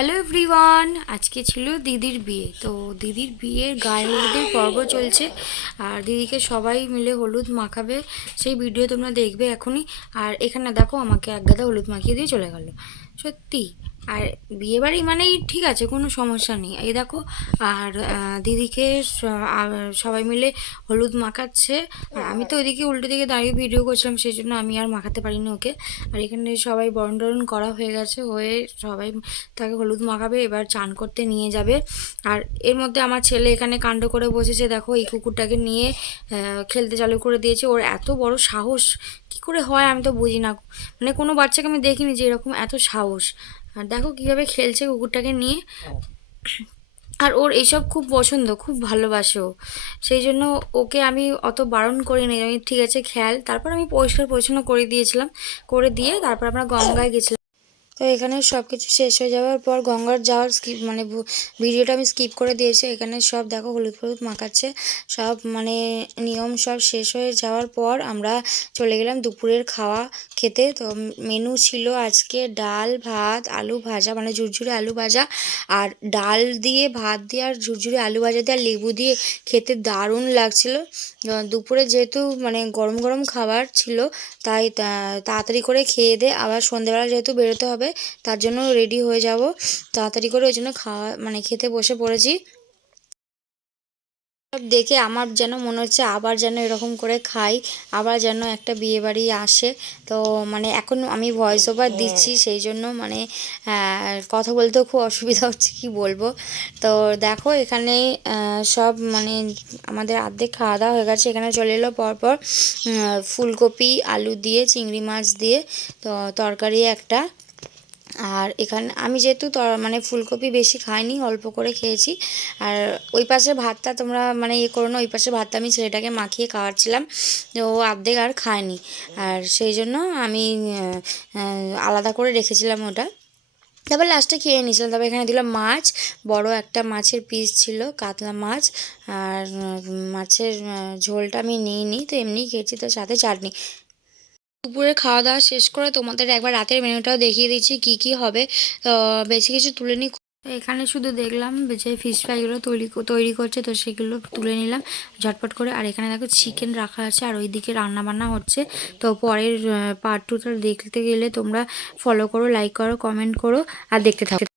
Hello everyone, আজকে ছিল দিদির বিয়ে। তো দিদির বিয়ের গায়ে হলুদের পর্ব চলছে আর দিদিকে সবাই মিলে হলুদ মাখাবে, সেই ভিডিও তোমরা দেখবে এখনই। আর এখানে দেখো আমাকে এক গাদা হলুদ মাখিয়ে দিয়ে চলে গেল, সত্যি। আর বিয়েবাড়ি মানেই ঠিক আছে, কোনো সমস্যা নেই। এই দেখো, আর দিদিকে সবাই মিলে হলুদ মাখাচ্ছে। আর আমি তো ওইদিকে উল্টো দিকে দাঁড়িয়ে ভিডিও করছিলাম, সেই জন্য আমি আর মাখাতে পারিনি ওকে। আর এখানে সবাই বরণ টরণ করা হয়ে গেছে, হয়ে সবাই তাকে হলুদ মাখাবে, এবার চান করতে নিয়ে যাবে। আর এর মধ্যে আমার ছেলে এখানে কাণ্ড করে বসেছে, দেখো এই কুকুরটাকে নিয়ে খেলতে চালু করে দিয়েছে। ওর এত বড় সাহস কি করে হয় আমি তো বুঝি না, মানে কোনো বাচ্চাকে আমি দেখিনি যে এরকম এত সাহস। আর দেখো কীভাবে খেলছে কুকুরটাকে নিয়ে। আর ওর এইসব খুব পছন্দ, খুব ভালোবাসে ও, সেই জন্য ওকে আমি অত বারণ করিনি, আমি ঠিক আছে খেল। তারপর আমি পরিষ্কার পরিচ্ছন্ন করে দিয়েছিলাম, করে দিয়ে তারপর আমরা গঙ্গায় গেছিলাম। তো এখানে সব কিছু শেষ হয়ে যাওয়ার পর গঙ্গার যাওয়ার ভিডিওটা আমি স্কিপ করে দিয়েছি। এখানে সব দেখো হলুদ হলুদ মাখাচ্ছে, সব নিয়ম সব শেষ হয়ে যাওয়ার পর আমরা চলে গেলাম দুপুরের খাওয়া খেতে। তো মেনু ছিল আজকে ডাল, ভাত, আলু ভাজা, ঝুরঝুরে আলু ভাজা। আর ডাল দিয়ে, ভাত দিয়ে, আর ঝুরঝুরে আলু ভাজা দিয়ে আর লেবু দিয়ে খেতে দারুণ লাগছিল। দুপুরে যেহেতু গরম গরম খাবার ছিল, তাই তাড়াতাড়ি করে খেয়ে দিয়ে আবার সন্ধেবেলা যেহেতু বেরোতে হবে, তার জন্য রেডি হয়ে যাব তাড়াতাড়ি করে, ওই জন্য খাওয়া খেতে বসে পড়েছি। সব দেখে আমার যেন মনে হচ্ছে আবার যেন এরকম করে খাই, আবার যেন একটা বিয়ে বাড়ি আসে। তো এখন আমি ভয়েস ওভার দিচ্ছি, সেই জন্য কথা বলতেও খুব অসুবিধা হচ্ছে, কি বলবো। তো দেখো এখানে সব আমাদের অর্ধেক খাওয়া দাওয়া হয়ে গেছে। এখানে চলে এলো পরপর ফুলকপি আলু দিয়ে, চিংড়ি মাছ দিয়ে তো তরকারি একটা। আর এখানে আমি যেহেতু ফুলকপি বেশি খাইনি, অল্প করে খেয়েছি। আর ওই পাশে ভাতটা তোমরা ইয়ে করো না, ওই পাশে ভাতটা আমি ছেলেটাকে মাখিয়ে খাওয়াচ্ছিলাম, ও অর্ধেক আর খায়নি। আর সেই জন্য আমি আলাদা করে রেখেছিলাম ওটা, তারপর লাস্টে খেয়ে নিয়েছিলাম। তারপর এখানে দিলাম মাছ, বড় একটা মাছের পিস ছিল, কাতলা মাছ। আর মাছের ঝোলটা আমি নিইনি, তো এমনিই খেয়েছি, তো সাথে চাটনি। দুপুরে খাওয়া দাওয়া শেষ করে তোমাদের একবার রাতের মেনুটাও দেখিয়ে দিচ্ছি কি কি হবে। তো বেশি কিছু তুলে নিই, এখানে শুধু দেখলাম যে ফিশ ফ্রাইগুলো তৈরি করছে, তো সেগুলো তুলে নিলাম ঝটপট করে। আর এখানে দেখো চিকেন রাখা আছে, আর ওইদিকে রান্না বান্না হচ্ছে। তো পরের পার্ট 2টা দেখতে গেলে তোমরা ফলো করো, লাইক করো, কমেন্ট করো আর দেখতে থাকো।